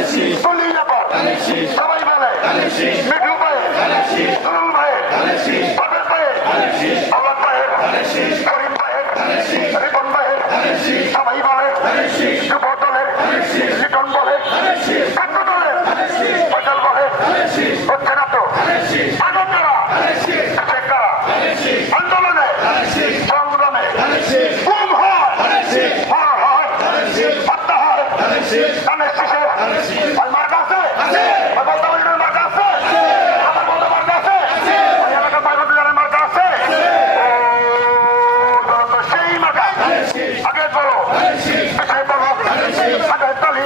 তুলিয়ে ব্যাপার সবাই বলে মিঠু ভাইয়ের তরুণ ভাইয়ের পাবেল ভাইয়ের আওলাদ ভাইয়ের করিম ভাইয়ের রিপন ভাইয়ের সবাই বলে যুব দলের লিটন বলে ছাত্র দলের ফয়সাল বলে হচ্ছে না তো আনন্দরা শেখরা আন্দোলনে সংগ্রামে গুম হয় হত্যা হয় ধানের শেষে মার কাছে মার কাছে আমার বলতে মার কাছে ওই এলাকার বাইরের মার কাছে সেই মার্কা আগে বলো পিছিয়ে বলো আগে তালি